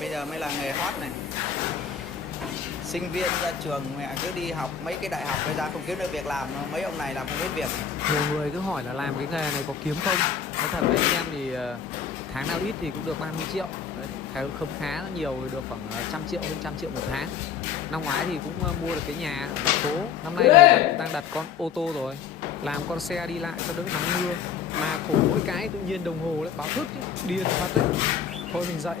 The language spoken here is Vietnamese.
bây giờ mới là nghề hot này. Sinh viên ra trường mẹ cứ đi học mấy cái đại học bây giờ không kiếm được việc làm, mấy ông này làm không biết việc. Nhiều người cứ hỏi là làm cái nghề này có kiếm không. Nói thật với anh em thì tháng nào ít thì cũng được 30 triệu. Đấy, không khá nhiều thì được khoảng 100 triệu, hơn 100 triệu một tháng. Năm ngoái thì cũng mua được cái nhà thành phố. Năm nay thì đang đặt con ô tô rồi, làm con xe đi lại cho đỡ nắng mưa. Mà khổ mỗi cái tự nhiên đồng hồ lại báo thức điên phát đấy. Thôi mình dậy